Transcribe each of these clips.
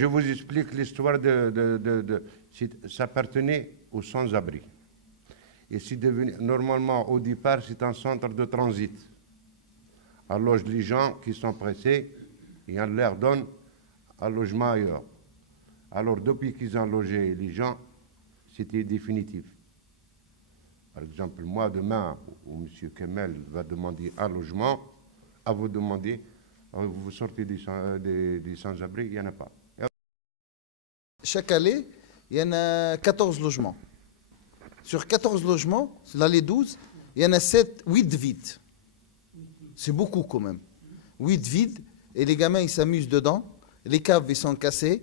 Je vous explique l'histoire ça appartenait aux sans-abri. Et c'est devenu, normalement, au départ, c'est un centre de transit. On loge les gens qui sont pressés et on leur donne un logement ailleurs. Alors, depuis qu'ils ont logé les gens, c'était définitif. Par exemple, moi, demain, où M. Kemel va demander un logement, à vous demander, vous sortez des sans-abri, il n'y en a pas. Chaque allée, il y en a 14 logements. Sur 14 logements, l'allée 12, il y en a 8 vides. C'est beaucoup quand même. 8 vides, et les gamins, ils s'amusent dedans. Les caves, ils sont cassées.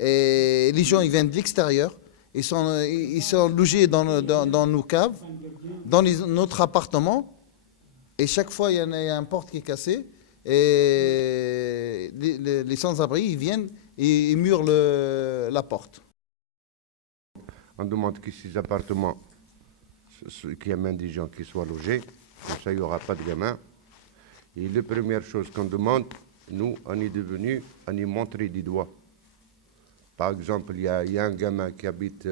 Et les gens, ils viennent de l'extérieur. Ils sont logés dans nos caves, dans notre appartement. Et chaque fois, il y a une porte qui est cassée. Et les sans-abri, ils viennent et ils murent la porte. On demande que ces appartements, qu'il y ait même des gens qui soient logés, comme ça il n'y aura pas de gamins. Et la première chose qu'on demande, nous, on est devenu, on est montré du doigt. Par exemple, il y a un gamin qui habite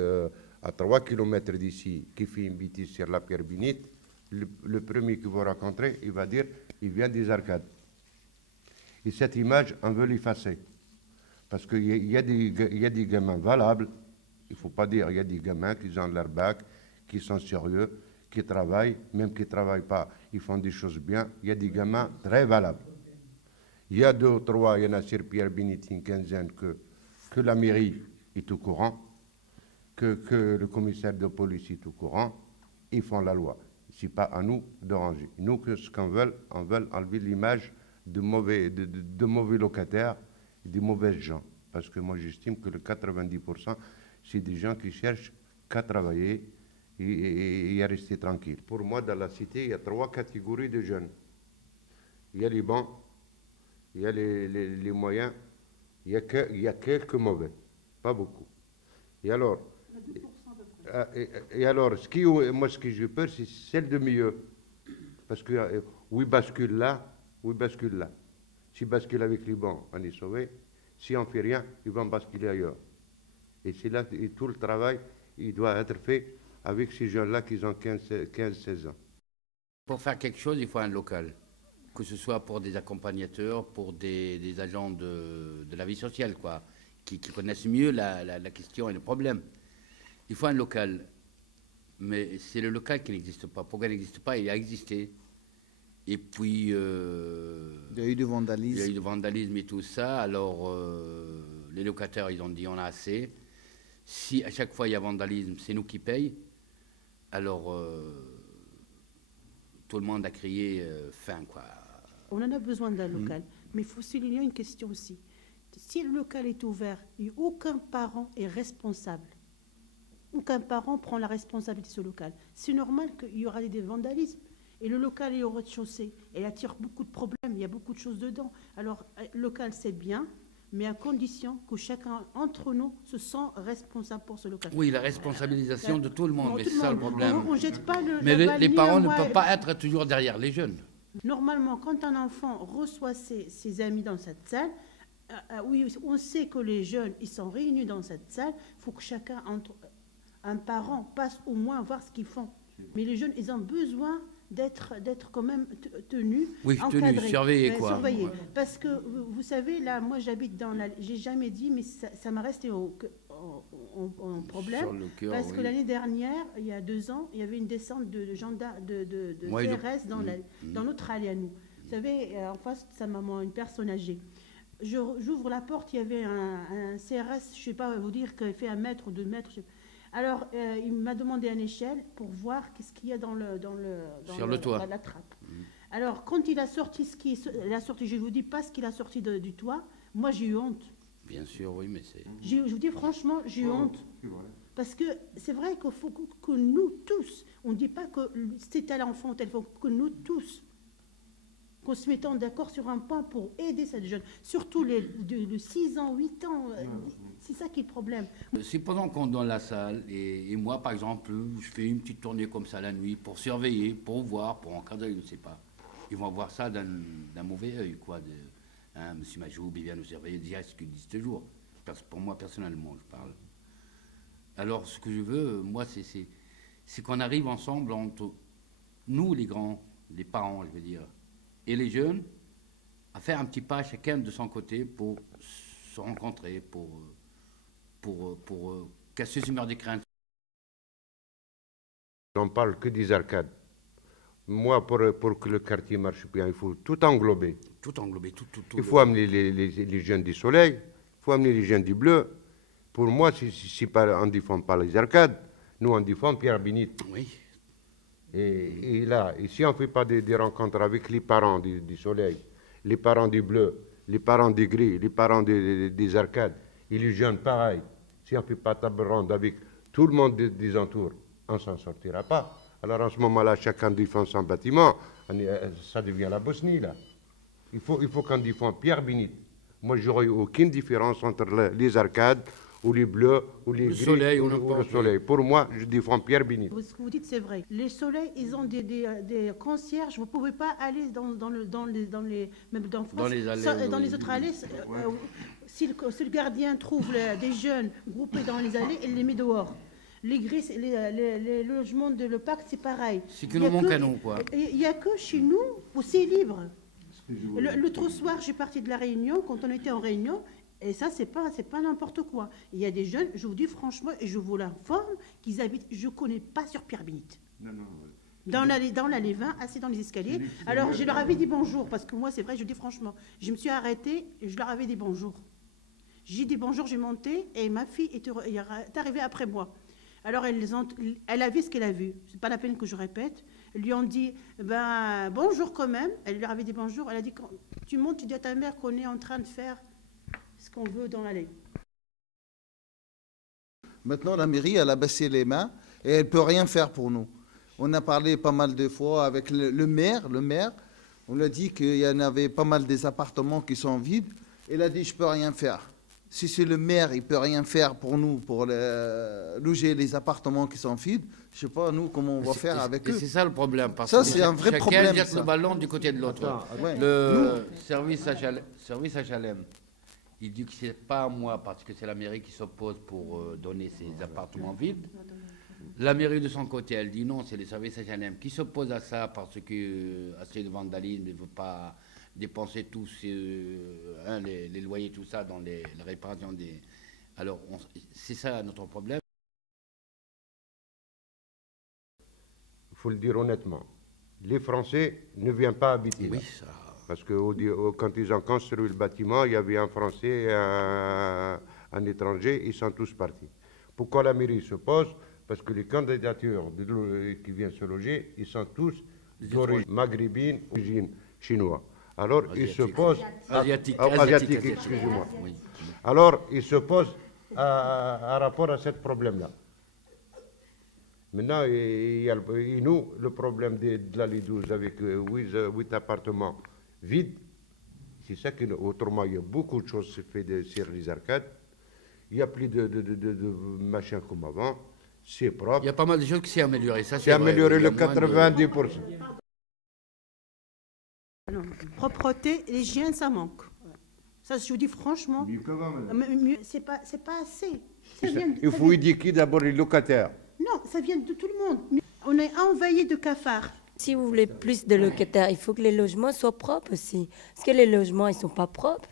à 3 km d'ici, qui fait une bêtise sur la pierre bénite. Le premier que vous rencontrez, il va dire, il vient des arcades. Et cette image, on veut l'effacer. Parce qu'il y a des gamins valables. Il ne faut pas dire, il y a des gamins qui ont leur bac, qui sont sérieux, qui travaillent, même qui ne travaillent pas, ils font des choses bien. Il y a des gamins très valables. Il y a 2 ou 3, il y en a sur Pierre Bénite, une quinzaine, que la mairie est au courant, que le commissaire de police est au courant, ils font la loi. Ce n'est pas à nous de ranger. Nous, ce qu'on veut, on veut enlever l'image de mauvais locataires, des mauvais gens. Parce que moi, j'estime que le 90%, c'est des gens qui cherchent qu'à travailler et à rester tranquille. Pour moi, dans la cité, il y a 3 catégories de jeunes. Il y a les bons, il y a les moyens, il y a quelques mauvais, pas beaucoup. Et alors, moi, ce que j'ai peur, c'est celle de milieu. Parce que où ils basculent là, où ils basculent là. S'ils basculent avec les bons, on est sauvé. Si on ne fait rien, ils vont basculer ailleurs. Et c'est là que tout le travail, il doit être fait avec ces jeunes-là qui ont 15-16 ans. Pour faire quelque chose, il faut un local. Que ce soit pour des accompagnateurs, pour des agents de la vie sociale, quoi, qui connaissent mieux la question et le problème. Il faut un local. Mais c'est le local qui n'existe pas. Pourquoi il n'existe pas? Il a existé. Et puis... il y a eu du vandalisme. Il y a eu du vandalisme et tout ça. Alors, les locataires, ils ont dit on a assez. Si à chaque fois il y a vandalisme, c'est nous qui payons. Alors, tout le monde a crié fin, quoi. On en a besoin d'un local. Mais il faut souligner une question aussi. Si le local est ouvert, aucun parent est responsable. Aucun parent prend la responsabilité de ce local. C'est normal qu'il y aura des vandalismes. Et le local est au rez-de-chaussée. Elle attire beaucoup de problèmes. Il y a beaucoup de choses dedans. Alors, le local, c'est bien, mais à condition que chacun entre nous se sent responsable pour ce local. Oui, la responsabilisation de tout le monde, mais c'est ça le problème. On jette pas mais les parents ne peuvent pas être toujours derrière les jeunes. Normalement, quand un enfant reçoit ses amis dans cette salle, oui, on sait que les jeunes, ils sont réunis dans cette salle, il faut que chacun un parent passe au moins voir ce qu'ils font. Mais les jeunes, ils ont besoin d'être quand même tenus, oui, encadrés, surveillés, quoi. Surveillés. Parce que, vous savez, là, moi, j'habite dans la... J'ai jamais dit, mais ça m'a resté en problème. Sur le cœur, parce que l'année dernière, il y a 2 ans, il y avait une descente de gendarmes, de CRS dans notre allée à nous. Vous savez, en face de sa maman, une personne âgée. J'ouvre la porte, il y avait un CRS, je ne sais pas vous dire, qui fait 1 mètre ou 2 mètres. Alors, il m'a demandé une échelle pour voir qu'est-ce qu'il y a dans le toit. Dans la trappe. Alors, quand il a sorti je vous dis pas ce qu'il a sorti du toit, moi j'ai eu honte. Bien sûr, oui, mais c'est... Je vous dis franchement, j'ai eu honte. Parce que c'est vrai qu'il faut que nous tous, on ne dit pas que c'est tel enfant, tel enfant, que nous tous, qu'on se mette d'accord sur un point pour aider cette jeune. Surtout de 6 ans, 8 ans, c'est ça qui est le problème. C'est pendant qu'on est dans la salle, et moi, par exemple, je fais une petite tournée comme ça la nuit pour surveiller, pour voir, pour encadrer, je ne sais pas. Ils vont voir ça d'un mauvais œil, quoi. Monsieur Majoub, il vient nous surveiller déjà ce qu'ils disent toujours. Pour moi, personnellement, je parle. Alors, ce que je veux, moi, c'est qu'on arrive ensemble, entre nous, les grands, les parents, je veux dire, et les jeunes, à faire un petit pas chacun de son côté pour se rencontrer, pour casser ce mur des craintes. On parle que des arcades. Moi, pour que le quartier marche bien, il faut tout englober. Tout englober, tout. Il faut amener les jeunes du soleil, il faut amener les jeunes du bleu. Pour moi, si on ne défend pas les arcades, nous on défend Pierre Bénite. Oui. Et là, et si on ne fait pas des rencontres avec les parents du soleil, les parents du bleu, les parents des gris, les parents des arcades, et les jeunes pareil, si on ne fait pas table ronde avec tout le monde des entours, on ne s'en sortira pas. Alors en ce moment-là, chacun défend son bâtiment, ça devient la Bosnie là. Il faut qu'on défende Pierre Bénite. Moi, j'aurais aucune différence entre les arcades, ou les bleus, ou les gris, soleil, ou le soleil. Pour moi, je défends Pierre Bénite. Ce que vous dites, c'est vrai. Les soleils, ils ont des concierges. Vous ne pouvez pas aller même dans les allées, dans les autres allées. Si le gardien trouve des jeunes groupés dans les allées, il les met dehors. Les grilles, les logements de l'OPAC, c'est pareil. C'est que nous manque à nous, quoi. Il n'y a que chez nous où c'est libre. L'autre soir, je suis partie de la Réunion, quand on était en Réunion, et ça, c'est pas n'importe quoi. Il y a des jeunes, je vous dis franchement, et je vous l'informe, qu'ils habitent, je ne connais pas sur Pierre Bénite. Dans l'allée 20, assis dans les escaliers. Alors, je leur avais dit bonjour, parce que moi, c'est vrai, je dis franchement, je me suis arrêtée, et je leur avais dit bonjour. J'ai dit bonjour, j'ai monté, et ma fille est arrivée après moi. Alors, elle a vu ce qu'elle a vu. C'est pas la peine que je répète. Ils lui ont dit, bonjour quand même. Elle leur avait dit bonjour. Elle a dit, quand tu montes, tu dis à ta mère qu'on est en train de faire ce qu'on veut dans l'allée. Maintenant, la mairie, elle a baissé les mains et elle ne peut rien faire pour nous. On a parlé pas mal de fois avec le maire. On lui a dit qu'il y en avait pas mal des appartements qui sont vides. Il a dit, je ne peux rien faire. Si c'est le maire, il ne peut rien faire pour nous, pour loger les appartements qui sont vides, je ne sais pas, nous, comment on va faire avec eux. C'est ça le problème. Parce ça, que c'est un vrai problème. Chacun jette le ballon du côté de l'autre. Ouais. Le service HLM, il dit que ce n'est pas à moi, parce que c'est la mairie qui s'oppose pour donner ces appartements vides. La mairie, de son côté, elle dit non, c'est les services HLM qui s'opposent à ça parce que assez de vandalisme ne veut pas dépenser tous les loyers, tout ça, dans la réparation des... Alors, c'est ça notre problème. Il faut le dire honnêtement. Les Français ne viennent pas habiter là. Oui, ça... Parce que quand ils ont construit le bâtiment, il y avait un Français et un étranger, ils sont tous partis. Pourquoi la mairie se pose? Parce que les candidatures qui viennent se loger, ils sont tous d'origine maghrébine, d'origine chinoise. Alors, il se pose... Asiatique, excusez-moi. Oui. Alors, il se pose à rapport à ce problème-là. Maintenant, nous, le problème de l'allée 12 avec 8 appartements vides, c'est ça que, autrement, il y a beaucoup de choses faites sur les arcades. Il n'y a plus de machins comme avant. C'est propre. Il y a pas mal de choses qui s'est amélioré. Ça, c'est amélioré le 90%. Non, propreté, l'hygiène, ça manque. Ça, je vous dis franchement, c'est pas assez. Il faut éduquer d'abord les locataires. Non, ça vient de tout le monde. On est envahi de cafards. Si vous voulez plus de locataires, il faut que les logements soient propres aussi. Parce que les logements, ils ne sont pas propres.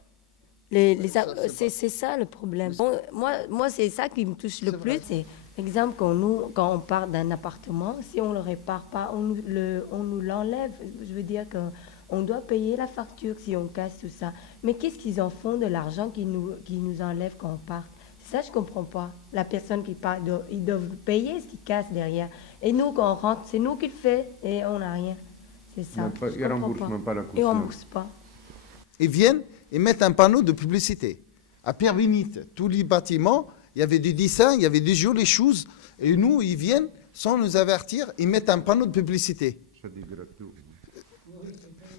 C'est ça le problème. Bon, moi c'est ça qui me touche le plus. C'est, exemple, quand on part d'un appartement, si on ne le répare pas, on nous l'enlève. Je veux dire qu'on doit payer la facture si on casse tout ça. Mais qu'est-ce qu'ils en font de l'argent qu'ils nous enlèvent quand on part? Ça, je ne comprends pas. La personne qui part, ils doivent payer ce qu'ils cassent derrière. Et nous, quand on rentre, c'est nous qui le faisons et on n'a rien. C'est ça. Ils ne remboursent même pas la caution. Ils ne remboursent pas. Ils viennent et mettent un panneau de publicité. À Pierre Bénite, tous les bâtiments, il y avait des dessins, il y avait des jolies choses. Et nous, ils viennent, sans nous avertir, ils mettent un panneau de publicité.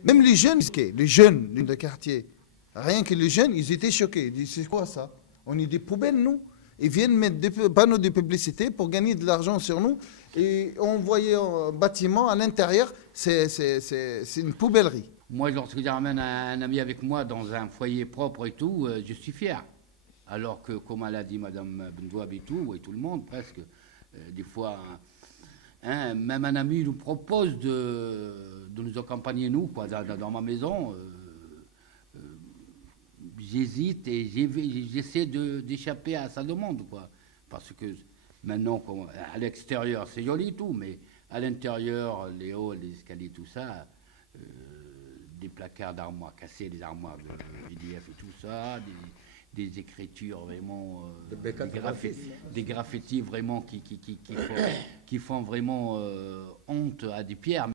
Même les jeunes de quartier, rien que les jeunes, ils étaient choqués. Ils disent, c'est quoi ça? On est des poubelles, nous. Ils viennent mettre des panneaux de publicité pour gagner de l'argent sur nous. Et on voyait un bâtiment à l'intérieur, c'est une poubellerie. Moi, lorsque je ramène un ami avec moi dans un foyer propre et tout, je suis fier. Alors que, comme elle a dit Mme Bendouab et tout le monde presque, des fois, hein, même un ami nous propose de nous accompagner, nous, quoi, dans ma maison. J'hésite et j'essaie d'échapper à sa demande, quoi. Parce que maintenant, à l'extérieur, c'est joli et tout, mais à l'intérieur, les hauts, les escaliers, tout ça, des placards d'armoires cassés, des armoires de VDF et tout ça, des écritures vraiment, des graffitis vraiment qui font vraiment honte à des pierres.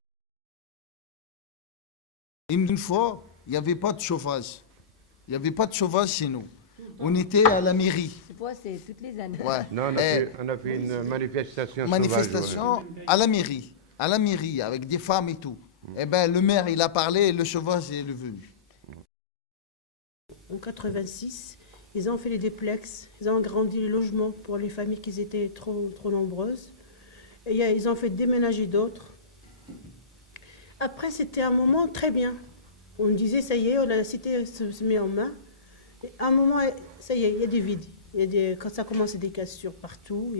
Une fois, il n'y avait pas de chauffage. Il n'y avait pas de chauffage chez nous. On était à la mairie. C'est toutes les années. Ouais. Non, on a fait une manifestation. Manifestation à la mairie. À la mairie, avec des femmes et tout. Eh bien, le maire, il a parlé et le chauffage est venu. En 86, ils ont fait les duplex, ils ont agrandi les logements pour les familles qui étaient trop nombreuses. Et ils ont fait déménager d'autres. Après, c'était un moment très bien. On disait, ça y est, la cité se met en main. Et à un moment, ça y est, il y a des vides. Quand ça commence, il y a des cassures partout.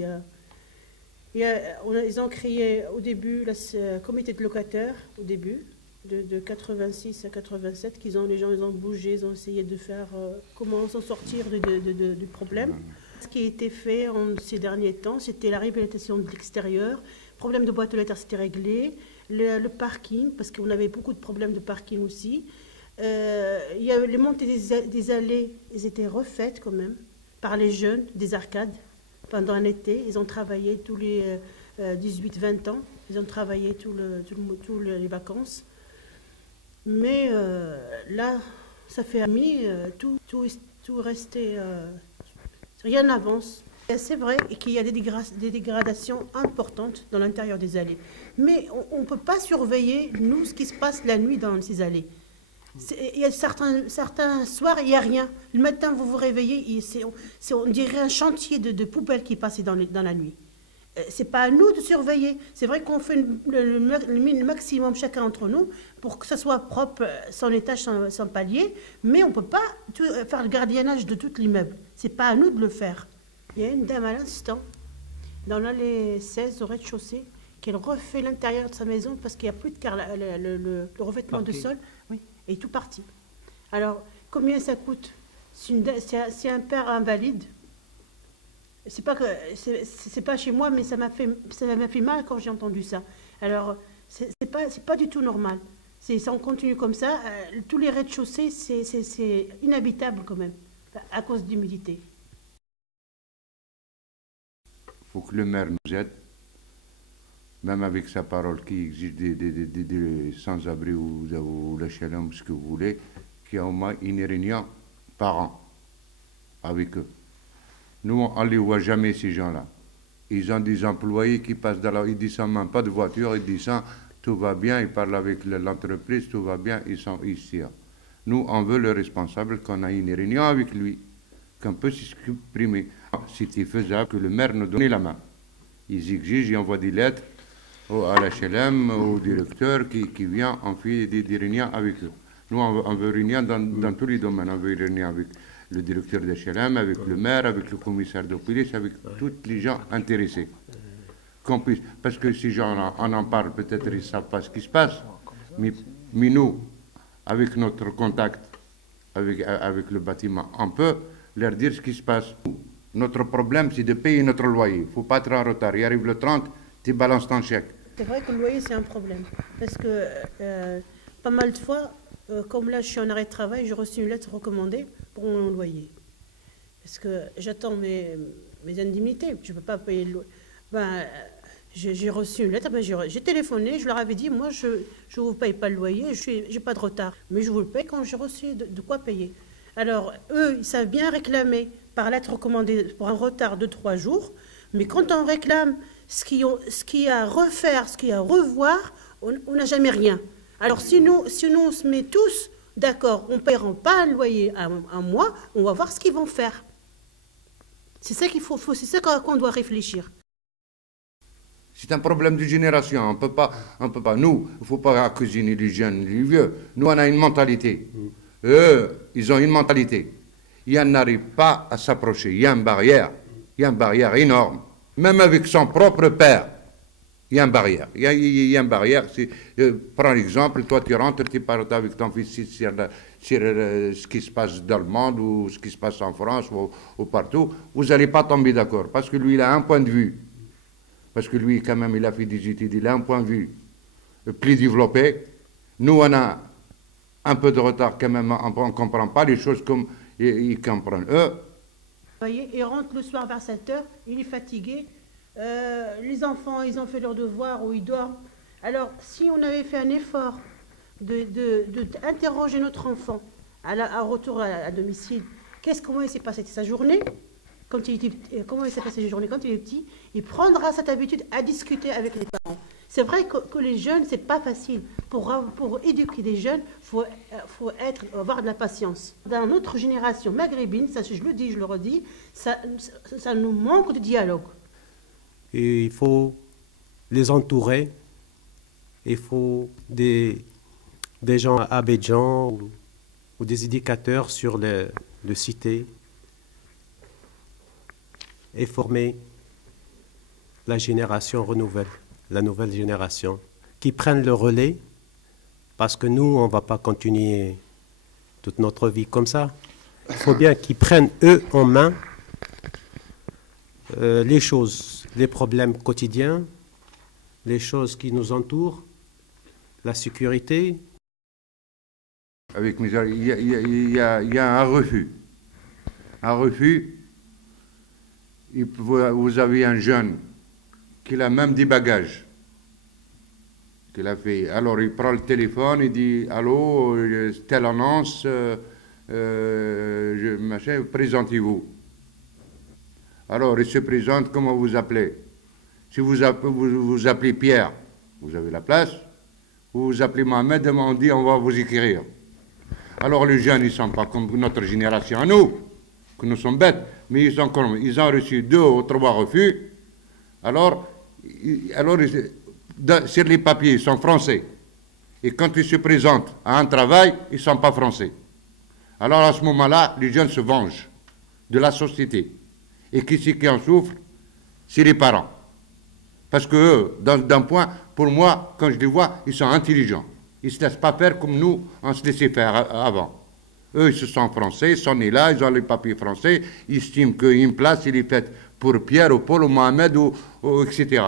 Ils ont créé au début le comité de locataires, au début, de 86 à 87, les gens ils ont bougé, ils ont essayé de faire comment s'en sortir du problème. Ce qui a été fait ces derniers temps, c'était la réhabilitation de l'extérieur. Le problème de boîte aux lettres, c'était réglé. Le parking, parce qu'on avait beaucoup de problèmes de parking aussi. Il y a les montées des allées, elles étaient refaites quand même par les jeunes des arcades pendant un été. Ils ont travaillé tous les 18-20 ans. Ils ont travaillé tous les vacances. Mais là, ça fait tout resté. Rien n'avance. C'est vrai qu'il y a des dégradations importantes dans l'intérieur des allées. Mais on ne peut pas surveiller, nous, ce qui se passe la nuit dans ces allées. Il y a certains soirs, il n'y a rien. Le matin, vous vous réveillez, on dirait un chantier de poubelles qui passe dans la nuit. Ce n'est pas à nous de surveiller. C'est vrai qu'on fait le maximum chacun entre nous pour que ça soit propre, sans étage, sans palier, mais on ne peut pas faire le gardiennage de tout l'immeuble. Ce n'est pas à nous de le faire. Il y a une dame à l'instant, dans l'allée 16, au rez-de-chaussée, qui refait l'intérieur de sa maison parce qu'il n'y a plus de le revêtement de sol. Oui, est tout parti. Alors, combien ça coûte? C'est un père invalide. C'est pas chez moi, mais ça m'a fait mal quand j'ai entendu ça. Alors, c'est pas du tout normal. Si on continue comme ça, tous les rez-de-chaussée, c'est inhabitable quand même, à cause de l'humidité. Il faut que le maire nous aide, même avec sa parole qui exige des sans-abri ou l'HLM, ce que vous voulez, qu'il y a au moins une réunion par an avec eux. Nous, on ne les voit jamais, ces gens-là. Ils ont des employés qui passent dans ils disent même pas de voiture, ils disent tout va bien, ils parlent avec l'entreprise, tout va bien, ils sont ici. Nous, on veut le responsable, qu'on a une réunion avec lui, qu'on peut s'exprimer. C'était faisable que le maire nous donne la main. Ils exigent, ils envoient des lettres à l'HLM, au directeur qui vient, on fait des réunions avec eux. Nous, on veut réunion dans tous les domaines. On veut réunion avec le directeur d'HLM, avec le maire, avec le commissaire de police, avec tous les gens intéressés. Parce que ces gens-là, on en parle, peut-être ils ne savent pas ce qui se passe, mais nous, avec notre contact avec le bâtiment, on peut leur dire ce qui se passe. Notre problème, c'est de payer notre loyer. Il ne faut pas être en retard. Il arrive le 30, tu balances ton chèque. C'est vrai que le loyer, c'est un problème. Parce que pas mal de fois, comme là, je suis en arrêt de travail, j'ai reçu une lettre recommandée pour mon loyer. Parce que j'attends mes indemnités. Je ne peux pas payer le loyer. J'ai reçu une lettre, j'ai téléphoné, je leur avais dit, moi, je ne vous paye pas le loyer, je n'ai pas de retard. Mais je vous le paye quand j'ai reçu de quoi payer. Alors, eux, ils savent bien réclamer par lettre recommandée pour un retard de 3 jours. Mais quand on réclame ce qu'il y a à refaire, ce qu'il y a à revoir, on n'a jamais rien. Alors, si nous, on se met tous d'accord, on ne paiera pas un loyer un mois, on va voir ce qu'ils vont faire. C'est ça qu'il faut c'est ça qu'on doit réfléchir. C'est un problème de génération. On peut pas. Nous, il ne faut pas accuser ni les jeunes ni les vieux. Nous, on a une mentalité. Eux, ils ont une mentalité. il n'arrive pas à s'approcher. Il y a une barrière. Il y a une barrière énorme. Même avec son propre père, il y a une barrière. Il y a une barrière. Prends l'exemple, toi tu rentres, tu parles avec ton fils sur ce qui se passe dans le monde ou ce qui se passe en France ou partout. Vous n'allez pas tomber d'accord parce que lui, il a un point de vue. Parce que lui, quand même, il a fait des études, il a un point de vue plus développé. Nous, on a un peu de retard quand même, on ne comprend pas les choses comme ils comprennent eux. Vous voyez, il rentre le soir vers 7 heures, il est fatigué. Les enfants, ils ont fait leur devoir ou ils dorment. Alors, si on avait fait un effort d'interroger notre enfant à retour à domicile, comment il s'est passé sa journée, comment il s'est passé sa journée quand il est petit, il prendra cette habitude à discuter avec les parents. C'est vrai que les jeunes, c'est pas facile. Pour éduquer des jeunes, faut avoir de la patience. Dans notre génération maghrébine, ça, je le dis, je le redis, ça nous manque de dialogue. Et il faut les entourer. Il faut des gens à Abidjan ou des éducateurs sur le cité et former la génération renouvelle. La nouvelle génération, qui prennent le relais, parce que nous, on ne va pas continuer toute notre vie comme ça. Il faut bien qu'ils prennent, eux, en main les choses, les problèmes quotidiens, les choses qui nous entourent, la sécurité. Avec mes il y a un refus. Un refus, vous avez un jeune qu'il a même des bagages qu'il a fait. Alors il prend le téléphone, il dit « Allô, telle annonce, machin, présentez-vous. » Alors il se présente, comment vous appelez? Si vous appelez Pierre, vous avez la place. Vous appelez Mohamed, on dit « On va vous écrire. » Alors les jeunes, ils ne sont pas comme notre génération à nous, que nous sommes bêtes, mais ils ont reçu 2 ou 3 refus. Alors, sur les papiers, ils sont français. Et quand ils se présentent à un travail, ils ne sont pas français. Alors à ce moment-là, les jeunes se vengent de la société. Et qui en souffre, c'est les parents. Parce que eux, d'un point, pour moi, quand je les vois, ils sont intelligents. Ils ne se laissent pas faire comme nous, on se laissait faire avant. Eux, ils se sont français, ils sont nés là, ils ont les papiers français, ils estiment qu'une place, il est faite pour Pierre ou Paul ou Mohamed ou etc.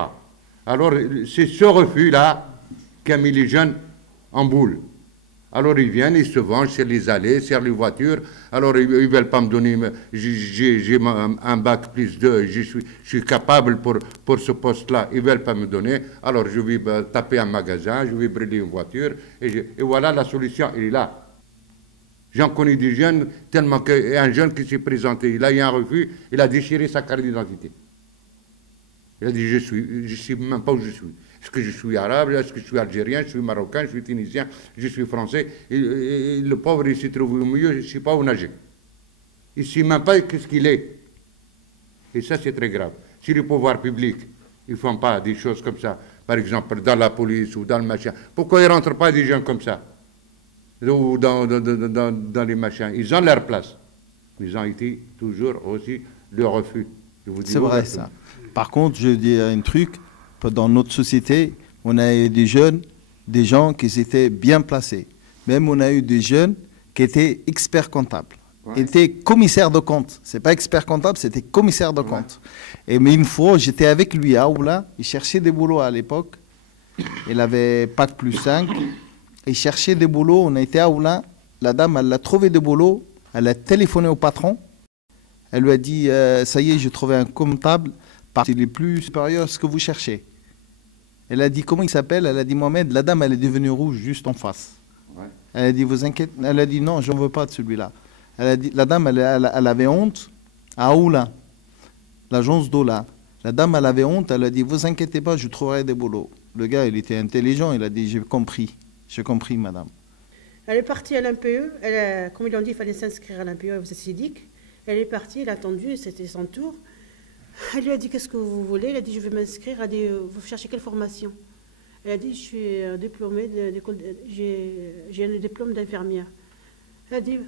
Alors, c'est ce refus-là qui a mis les jeunes en boule. Alors, ils viennent, ils se vengent sur les allées, sur les voitures. Alors, ils ne veulent pas me donner... J'ai un bac plus 2, je suis capable pour ce poste-là. Ils ne veulent pas me donner. Alors, je vais taper un magasin, je vais brûler une voiture. Et voilà, la solution, elle est là. J'en connais des jeunes, tellement qu'un jeune qui s'est présenté, il a eu un refus, il a déchiré sa carte d'identité. Il a dit, je ne sais même pas où je suis. Est-ce que je suis arabe, est-ce que je suis algérien, je suis marocain, je suis tunisien, je suis français. Et le pauvre, il s'est trouvé au milieu, je ne sais pas où nager. Il ne sait même pas qu'est-ce qu'il est. Et ça, c'est très grave. Si les pouvoirs publics, ils ne font pas des choses comme ça, par exemple, dans la police ou dans le machin, pourquoi ils ne rentrent pas des gens comme ça? Ou dans les machins. Ils ont leur place. Ils ont été toujours aussi le refus. C'est vrai ça. Par contre, je dis un truc, dans notre société, on a eu des jeunes, des gens qui étaient bien placés. Même on a eu des jeunes qui étaient experts comptables, étaient commissaires de compte. C'est pas expert comptable, c'était commissaire de compte. Mais une fois, j'étais avec lui à Oula, il cherchait des boulots à l'époque. Il avait Bac plus 5. Il cherchait des boulots, on a été à Oula. La dame, elle a trouvé des boulots, elle a téléphoné au patron. Elle lui a dit, ça y est, j'ai trouvé un comptable, il est plus supérieur à ce que vous cherchez. Elle a dit, comment il s'appelle? Elle a dit, Mohamed. La dame, elle est devenue rouge juste en face. Ouais. Elle a dit, vous inquiétez. Elle a dit, non, je n'en veux pas de celui-là. Elle a dit, la dame, elle avait honte à Oula, l'agence d'Oula. La dame, elle avait honte, elle a dit, vous inquiétez pas, je trouverai des boulots. Le gars, il était intelligent, il a dit, j'ai compris, madame. Elle est partie à l'IMPE, comme ils l'ont dit, il fallait s'inscrire à l'IMPE, vous êtes syndic. Elle est partie, elle a attendu, c'était son tour. Elle lui a dit, qu'est-ce que vous voulez? Elle a dit, je vais m'inscrire. Elle a dit, vous cherchez quelle formation? Elle a dit, je suis diplômée, j'ai un diplôme d'infirmière. Elle a dit,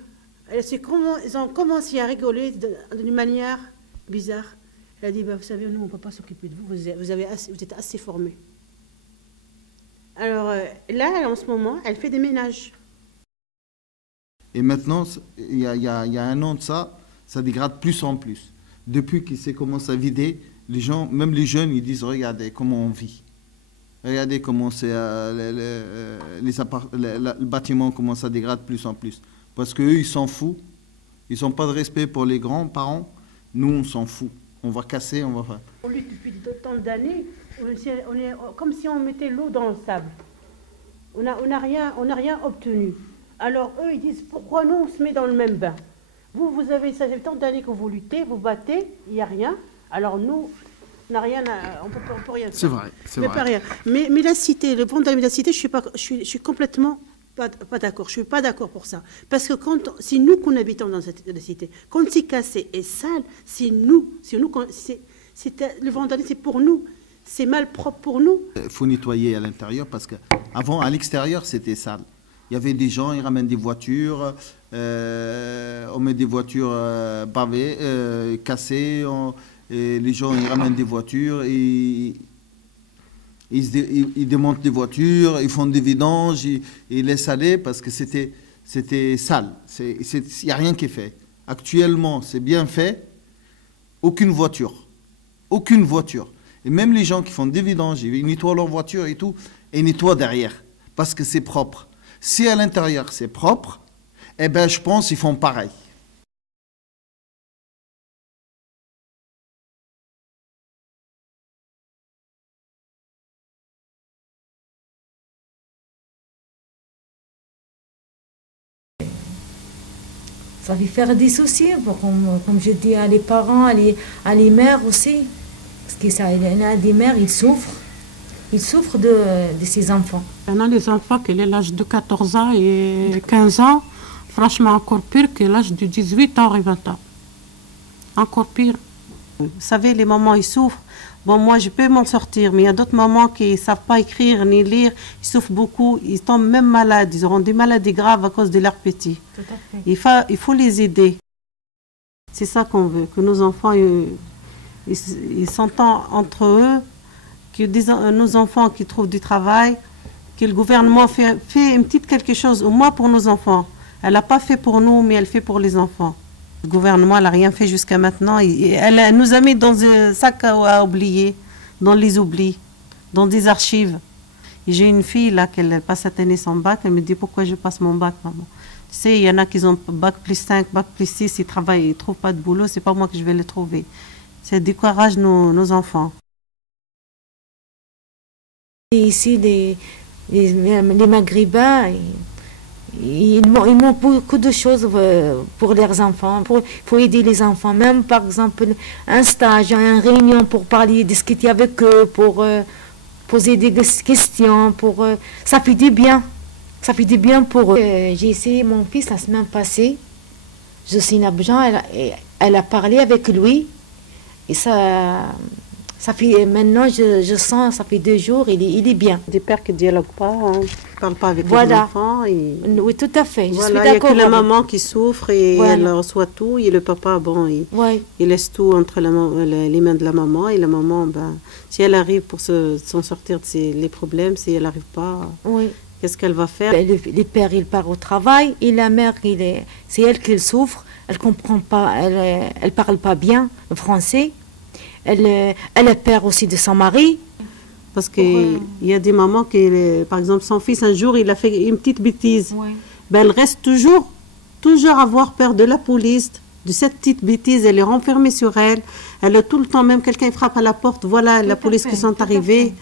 Ils ont commencé à rigoler d'une manière bizarre. Elle a dit, bah, vous savez, nous, on ne peut pas s'occuper de vous, vous êtes assez formés. Alors là, en ce moment, elle fait des ménages. Et maintenant, il y a un an de ça dégrade plus en plus. Depuis qu'il s'est commencé à vider, les gens, même les jeunes, ils disent, regardez comment on vit. Regardez comment le bâtiment commence à dégrader plus en plus. Parce qu'eux, ils s'en foutent. Ils n'ont pas de respect pour les grands-parents. Nous, on s'en fout. On va casser, on va faire. On lutte depuis tant d'années, on est comme si on mettait l'eau dans le sable. On n'a rien obtenu. Alors eux, ils disent, pourquoi nous, on se met dans le même bain? Vous avez, ça fait tant d'années que vous luttez, vous battez, il n'y a rien. Alors nous, on n'a rien, on peut rien faire. C'est vrai, c'est vrai. Pas rien. Mais la cité, le problème de la cité, je suis complètement pas d'accord. Je suis pas d'accord pour ça. Parce que c'est nous qu'on habitons dans la cité. Quand c'est cassé et sale, c'est nous. Le vandalisme, c'est pour nous. C'est mal propre pour nous. Il faut nettoyer à l'intérieur parce qu'avant, à l'extérieur, c'était sale. Il y avait des gens, ils ramènent des voitures, on met des voitures bavées, cassées, et les gens, ils ramènent des voitures, ils démontent des voitures, ils font des vidanges, ils laissent aller parce que c'était sale. Il n'y a rien qui est fait. Actuellement, c'est bien fait, aucune voiture. Aucune voiture. Et même les gens qui font des vidanges, ils nettoient leur voiture et tout, et ils nettoient derrière, parce que c'est propre. Si à l'intérieur c'est propre, eh ben je pense qu'ils font pareil. Ça fait faire des soucis, comme je dis à les parents, à les mères aussi. Parce qu'il y a des mères, ils souffrent de ces enfants. Il y en a les enfants qui ont l'âge de 14 ans et 15 ans, franchement encore pire que l'âge de 18 ans et 20 ans. Encore pire. Vous savez, les mamans, ils souffrent. Bon, moi, je peux m'en sortir, mais il y a d'autres mamans qui ne savent pas écrire ni lire. Ils souffrent beaucoup, ils tombent même malades. Ils auront des maladies graves à cause de leurs petits. Tout à fait. Il faut les aider. C'est ça qu'on veut, que nos enfants ils s'entendent entre eux, que nos enfants qui trouvent du travail, que le gouvernement fait une petite quelque chose, au moins pour nos enfants. Elle n'a pas fait pour nous, mais elle fait pour les enfants. Le gouvernement n'a rien fait jusqu'à maintenant. Elle nous a mis dans un sac à oublier, dans les oublis, dans des archives. Et j'ai une fille là, qui passe cette année son bac. Elle me dit, pourquoi je passe mon bac, maman? Tu sais, il y en a qui ont bac plus 5, bac plus 6, ils travaillent, ils ne trouvent pas de boulot. C'est pas moi que je vais les trouver. Ça décourage nos enfants. Et ici, les Maghrébins, ils manquent beaucoup de choses pour leurs enfants. Il faut aider les enfants. Même, par exemple, un stage, une réunion pour parler, discuter avec eux, pour poser des questions. Ça fait du bien. Ça fait du bien pour eux. J'ai essayé mon fils la semaine passée. Jocelyne Abjan, elle a parlé avec lui. Et ça fait, maintenant, je sens, ça fait 2 jours, il est bien. Des pères qui ne dialoguent pas, hein, qui ne parlent pas avec les enfants. Oui, tout à fait. Voilà, il n'y a que la maman qui souffre et elle reçoit tout. Et le papa, bon, il laisse tout entre les mains de la maman. Et la maman, ben, si elle arrive pour s'en sortir de les problèmes, si elle n'arrive pas, qu'est-ce qu'elle va faire? Les pères, ils partent au travail. Et la mère, c'est elle qui souffre. Elle ne comprend pas, elle ne parle pas bien le français. Elle a peur aussi de son mari. Parce qu'il y a des mamans qui, par exemple, son fils, un jour, il a fait une petite bêtise. Ben, elle reste toujours avoir peur de la police, de cette petite bêtise. Elle est renfermée sur elle. Elle a tout le temps, même quelqu'un frappe à la porte, voilà, la police qui sont arrivés.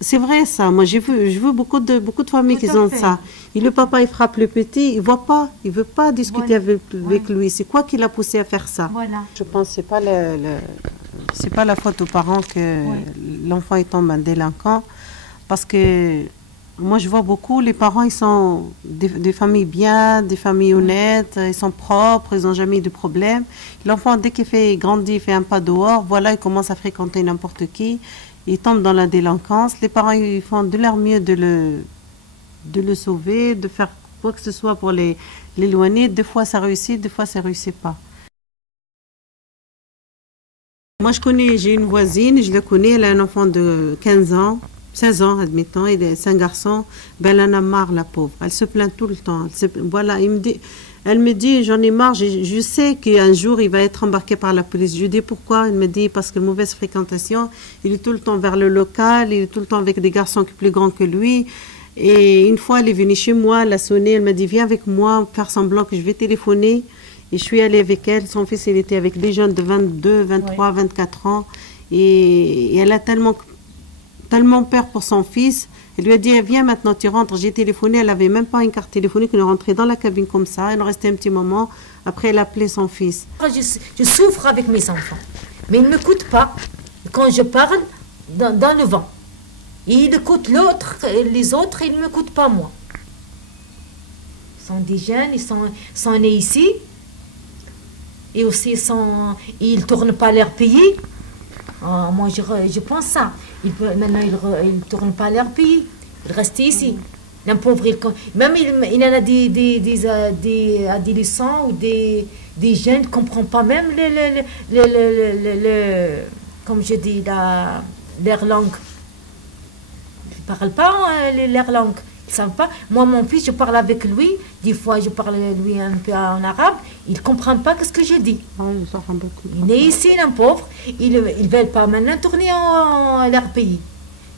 C'est vrai ça. Moi, je veux beaucoup de familles qui ont ça. Et le papa, il frappe le petit, il voit pas, il veut pas discuter avec lui. C'est quoi qui l'a poussé à faire ça? Je pense que c'est pas la faute aux parents que l'enfant tombe un délinquant, parce que moi, je vois beaucoup, les parents, ils sont des familles bien, des familles honnêtes, ils sont propres, ils n'ont jamais eu de problème. L'enfant, dès qu'il grandit, il fait un pas dehors, voilà, il commence à fréquenter n'importe qui. Il tombe dans la délinquance. Les parents, ils font de leur mieux de le sauver, de faire quoi que ce soit pour l'éloigner. Des fois ça réussit, des fois ça réussit pas. Moi j'ai une voisine, je la connais, elle a un enfant de 15 ans, 16 ans admettons, c'est un garçon, ben elle en a marre la pauvre, elle se plaint tout le temps. Voilà, elle me dit j'en ai marre, je sais qu'un jour il va être embarqué par la police. Je lui dis pourquoi? Elle me dit parce que mauvaise fréquentation, il est tout le temps vers le local, il est tout le temps avec des garçons plus grands que lui. Et une fois elle est venue chez moi, elle a sonné, elle m'a dit viens avec moi, faire semblant que je vais téléphoner. Et je suis allée avec elle, son fils il était avec des jeunes de 22, 23, 24 ans. Et elle a tellement peur pour son fils. Elle lui a dit viens maintenant tu rentres. J'ai téléphoné, elle n'avait même pas une carte téléphonique, elle est rentrée dans la cabine comme ça, elle restait un petit moment, après elle appelait son fils. Je souffre avec mes enfants, mais ils ne m'écoutent pas quand je parle dans le vent. Ils écoutent les autres, ils ne m'écoutent pas moi. Ils sont des jeunes, ils sont nés ici, et aussi ils ne tournent pas leur pays. Moi je pense ça. Maintenant, ils ne tournent pas leur pays. Ils restent ici. Un pauvre, même il y en a des adolescents ou des jeunes qui ne comprennent pas même comme je dis, leur langue. Ils ne parlent pas leur langue. Ils ne savent pas. Moi, mon fils, je parle avec lui. Des fois, je parle avec lui un peu en arabe. Il ne comprend pas ce que je dis. Il est ici, un pauvre. Ils ne veulent pas maintenant tourner en leur pays.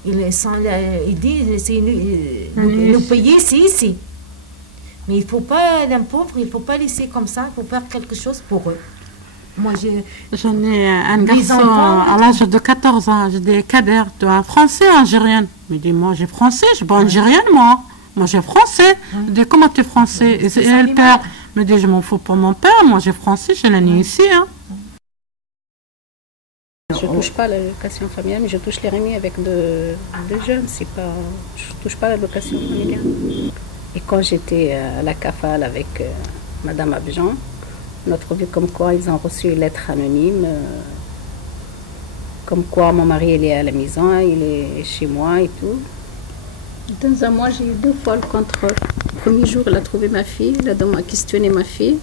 Ils disent c'est le pays, c'est ici. Mais il ne faut pas, un pauvre, il ne faut pas laisser comme ça. Il faut faire quelque chose pour eux. Moi, j'en ai un garçon à l'âge de 14 ans, j'ai des cadres, français, algérien. Il me dit, moi j'ai français, je suis pas algérienne, moi. Moi j'ai français. Je dis, comment tu es français? Et le père me dit, je m'en fous pour mon père, moi j'ai français, je l'ai né ici. Hein. Je ne touche pas à l'allocation familiale, mais je touche les remis avec de jeunes. Je ne touche pas à l'allocation familiale. Et quand j'étais à la CAFAL avec Madame Abjan, on a trouvé comme quoi ils ont reçu une lettre anonyme, comme quoi mon mari il est à la maison, il est chez moi et tout. Dans un mois, j'ai eu 2 fois le contrôle. Le premier jour, il a trouvé ma fille, il a questionné ma fille.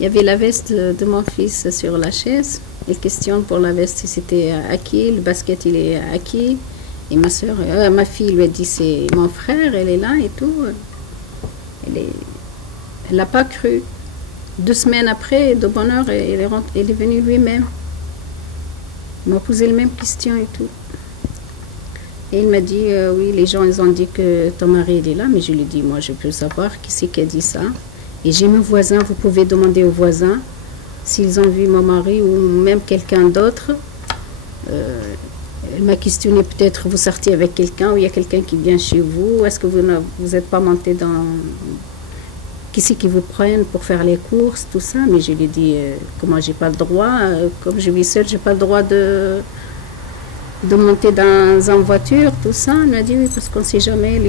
Il y avait la veste de mon fils sur la chaise. Il questionne pour la veste si c'était à qui, le basket il est à qui. Et ma soeur, ma fille lui a dit c'est mon frère, elle est là et tout. Elle n'a pas cru. 2 semaines après, de bonne heure, il est venu lui-même. Il m'a posé les mêmes questions et tout. Et il m'a dit, oui, les gens ils ont dit que ton mari il est là, mais je lui ai dit, moi je peux savoir qui c'est qui a dit ça. Et j'ai mes voisins, vous pouvez demander aux voisins s'ils ont vu mon mari ou même quelqu'un d'autre. Elle m'a questionné, peut-être vous sortiez avec quelqu'un ou il y a quelqu'un qui vient chez vous, est-ce que vous n'êtes pas monté dans... Qui c'est qui vous prennent pour faire les courses, tout ça. Mais je lui ai dit, comment j'ai pas le droit, comme je vis seule, j'ai pas le droit de monter dans une voiture, tout ça. Elle m'a dit, oui, parce qu'on ne sait jamais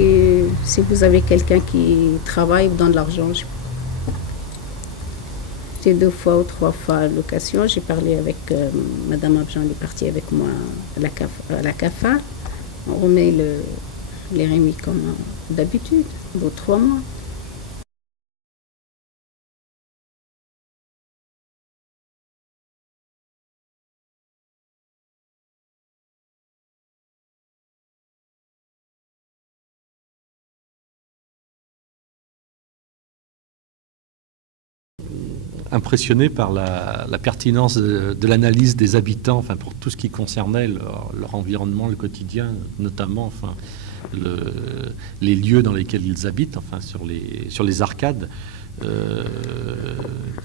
si vous avez quelqu'un qui travaille ou donne de l'argent. J'ai 2 fois ou 3 fois à l'occasion. J'ai parlé avec Madame Abjan, elle est partie avec moi à la CAFA. On remet les remis comme d'habitude, au 3 mois. Impressionné par la pertinence de l'analyse des habitants, enfin pour tout ce qui concernait leur environnement, le quotidien, notamment, enfin les lieux dans lesquels ils habitent, enfin sur les arcades,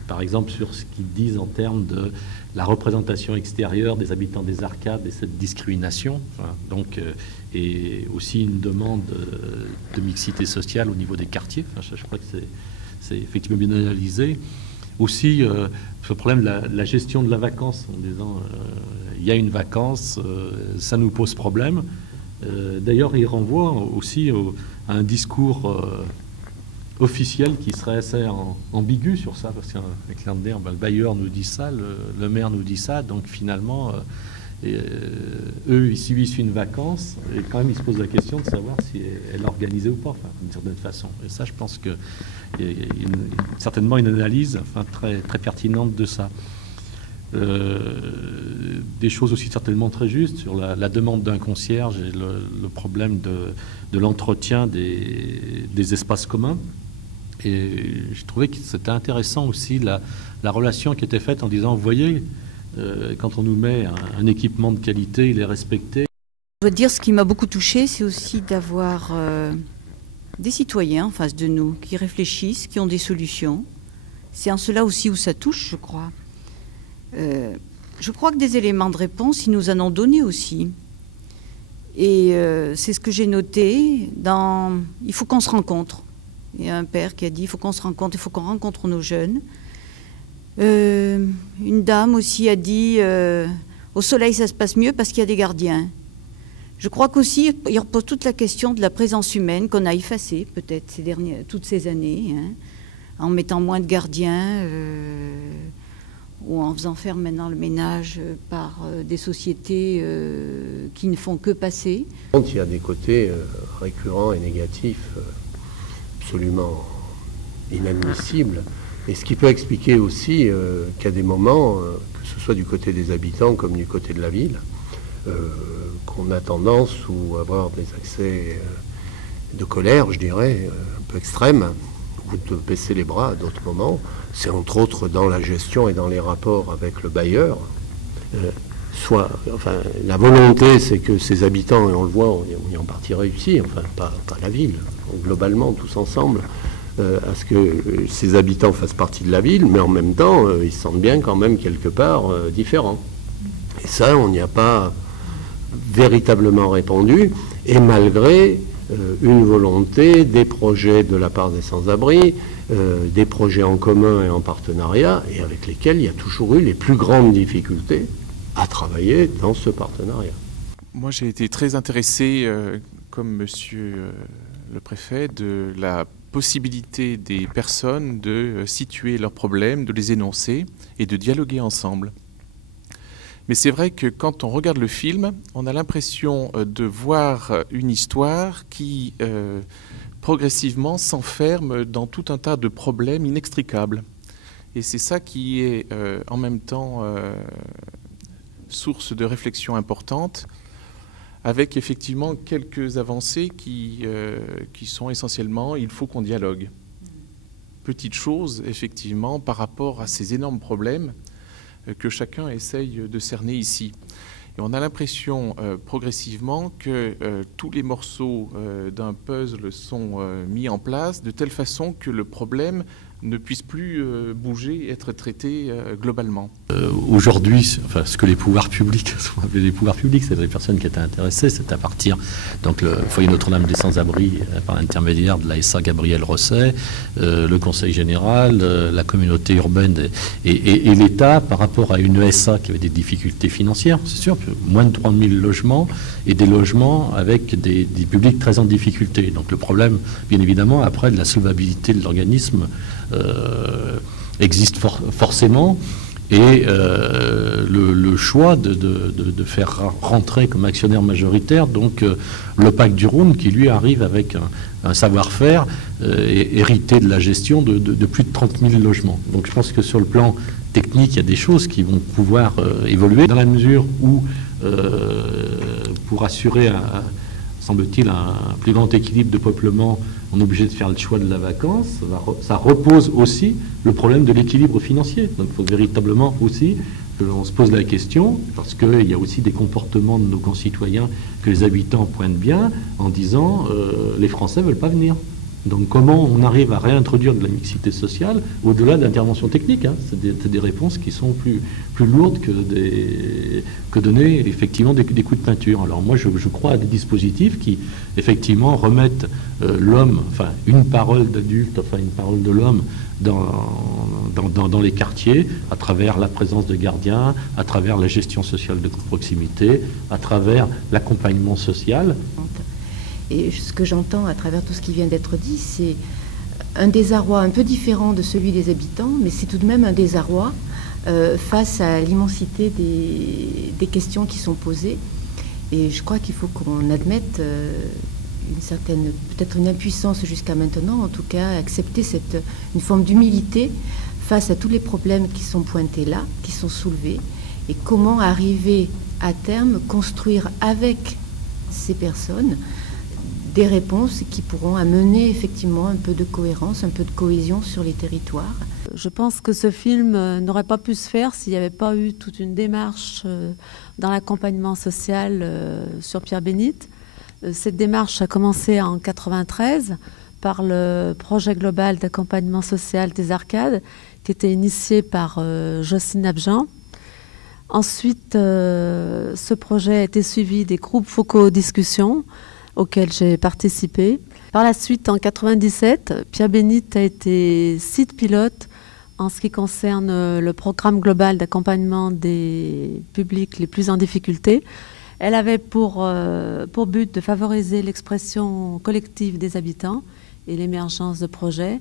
par exemple sur ce qu'ils disent en termes de la représentation extérieure des habitants des arcades et cette discrimination, enfin, donc et aussi une demande de mixité sociale au niveau des quartiers. Enfin, je crois que c'est effectivement bien analysé. Aussi, ce problème de la gestion de la vacance, en disant il y a une vacance, ça nous pose problème. D'ailleurs, il renvoie aussi à un discours officiel qui serait assez ambigu sur ça, parce qu'avec l'ANDER, le bailleur nous dit ça, le maire nous dit ça, donc finalement, Et, eux, ils subissent une vacance et quand même ils se posent la question de savoir si elle est organisée ou pas, enfin, d'une certaine façon. Et ça, je pense qu'il y a certainement une analyse très, très pertinente de ça. Des choses aussi certainement très justes sur la demande d'un concierge et le problème de l'entretien des espaces communs. Et je trouvais que c'était intéressant aussi la relation qui était faite en disant, vous voyez, quand on nous met un équipement de qualité, il est respecté. Je dois dire, ce qui m'a beaucoup touchée, c'est aussi d'avoir des citoyens en face de nous qui réfléchissent, qui ont des solutions. C'est en cela aussi où ça touche, je crois. Je crois que des éléments de réponse, ils nous en ont donné aussi. Et c'est ce que j'ai noté dans... Il faut qu'on se rencontre. Il y a un père qui a dit, il faut qu'on se rencontre, il faut qu'on rencontre nos jeunes. Une dame aussi a dit, au soleil ça se passe mieux parce qu'il y a des gardiens. Je crois qu'aussi, il repose toute la question de la présence humaine qu'on a effacée peut-être toutes ces années, hein, en mettant moins de gardiens, ou en faisant faire maintenant le ménage par des sociétés qui ne font que passer. Il y a des côtés récurrents et négatifs absolument inadmissibles. Et ce qui peut expliquer aussi qu'à des moments, que ce soit du côté des habitants comme du côté de la ville, qu'on a tendance ou avoir des accès de colère, je dirais, un peu extrêmes, ou de baisser les bras à d'autres moments. C'est entre autres dans la gestion et dans les rapports avec le bailleur. Enfin, la volonté, c'est que ces habitants, et on le voit, on y en partie réussi, enfin pas la ville, globalement, tous ensemble, à ce que ces habitants fassent partie de la ville, mais en même temps, ils se sentent bien quand même quelque part différents. Et ça, on n'y a pas véritablement répondu, et malgré une volonté, des projets de la part des sans-abri, des projets en commun et en partenariat, et avec lesquels il y a toujours eu les plus grandes difficultés à travailler dans ce partenariat. Moi, j'ai été très intéressé, comme monsieur le préfet, de la possibilité des personnes de situer leurs problèmes, de les énoncer et de dialoguer ensemble. Mais c'est vrai que quand on regarde le film, on a l'impression de voir une histoire qui progressivement s'enferme dans tout un tas de problèmes inextricables. Et c'est ça qui est en même temps source de réflexion importante, avec effectivement quelques avancées qui sont essentiellement, il faut qu'on dialogue. Petite chose, effectivement, par rapport à ces énormes problèmes que chacun essaye de cerner ici. Et on a l'impression progressivement que tous les morceaux d'un puzzle sont mis en place de telle façon que le problème ne puisse plus bouger et être traité globalement. Aujourd'hui, enfin, ce que les pouvoirs publics, c'est les personnes qui étaient intéressées, c'est à partir donc le foyer Notre-Dame des Sans-Abri par l'intermédiaire de la SA Gabriel Rosset, le Conseil général, la communauté urbaine et l'État par rapport à une SA qui avait des difficultés financières, c'est sûr, moins de 3000 logements et des logements avec des publics très en difficulté. Donc le problème, bien évidemment, après de la solvabilité de l'organisme existe forcément, et le choix de faire rentrer comme actionnaire majoritaire donc le Pacte du Rhône, qui lui arrive avec un savoir-faire hérité de la gestion de plus de 30 000 logements. Donc je pense que sur le plan technique, il y a des choses qui vont pouvoir évoluer dans la mesure où pour assurer semble-t-il, un plus grand équilibre de peuplement, on est obligé de faire le choix de la vacance. Ça repose aussi le problème de l'équilibre financier. Donc il faut véritablement aussi que l'on se pose la question, parce qu'il y a aussi des comportements de nos concitoyens que les habitants pointent bien en disant les Français ne veulent pas venir. Donc comment on arrive à réintroduire de la mixité sociale au-delà d'interventions techniques, hein. C'est des réponses qui sont plus lourdes que donner effectivement des coups de peinture. Alors moi je crois à des dispositifs qui effectivement remettent l'homme, enfin une parole d'adulte, enfin une parole de l'homme dans les quartiers, à travers la présence de gardiens, à travers la gestion sociale de proximité, à travers l'accompagnement social. Et ce que j'entends à travers tout ce qui vient d'être dit, c'est un désarroi un peu différent de celui des habitants, mais c'est tout de même un désarroi face à l'immensité des questions qui sont posées. Et je crois qu'il faut qu'on admette une certaine, peut-être une impuissance jusqu'à maintenant, en tout cas, accepter une forme d'humilité face à tous les problèmes qui sont pointés là, qui sont soulevés, et comment arriver à terme, construire avec ces personnes des réponses qui pourront amener effectivement un peu de cohérence, un peu de cohésion sur les territoires. Je pense que ce film n'aurait pas pu se faire s'il n'y avait pas eu toute une démarche dans l'accompagnement social sur Pierre-Bénite. Cette démarche a commencé en 1993 par le projet global d'accompagnement social des Arcades, qui était initié par Jocelyne Abjean. Ensuite, ce projet a été suivi des groupes focaux discussions auxquels j'ai participé. Par la suite, en 1997, Pierre-Bénite a été site pilote en ce qui concerne le programme global d'accompagnement des publics les plus en difficulté. Elle avait pour but de favoriser l'expression collective des habitants et l'émergence de projets.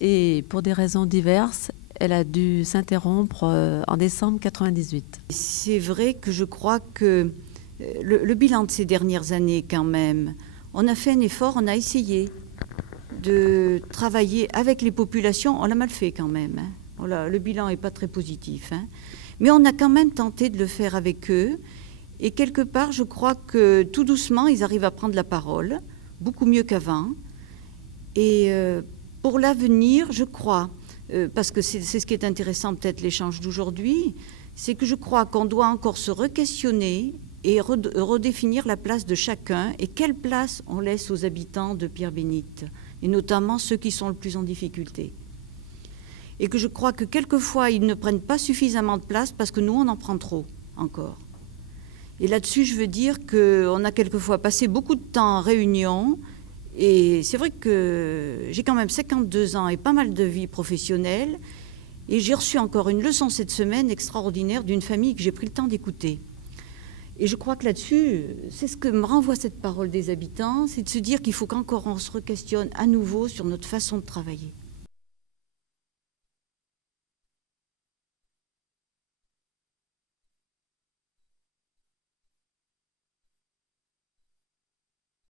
Et pour des raisons diverses, elle a dû s'interrompre en décembre 1998. C'est vrai que je crois que le bilan de ces dernières années, quand même, on a fait un effort, on a essayé de travailler avec les populations. On l'a mal fait quand même. Hein. Le bilan n'est pas très positif. Hein. Mais on a quand même tenté de le faire avec eux. Et quelque part, je crois que tout doucement, ils arrivent à prendre la parole, beaucoup mieux qu'avant. Et pour l'avenir, je crois, parce que c'est ce qui est intéressant peut-être l'échange d'aujourd'hui, c'est que je crois qu'on doit encore se re-questionner et redéfinir la place de chacun et quelle place on laisse aux habitants de Pierre-Bénite, et notamment ceux qui sont le plus en difficulté. Et que je crois que quelquefois, ils ne prennent pas suffisamment de place parce que nous, on en prend trop encore. Et là-dessus, je veux dire qu'on a quelquefois passé beaucoup de temps en réunion. Et c'est vrai que j'ai quand même 52 ans et pas mal de vie professionnelle. Et j'ai reçu encore une leçon cette semaine extraordinaire d'une famille que j'ai pris le temps d'écouter. Et je crois que là-dessus, c'est ce que me renvoie cette parole des habitants, c'est de se dire qu'il faut qu'encore on se re-questionne à nouveau sur notre façon de travailler.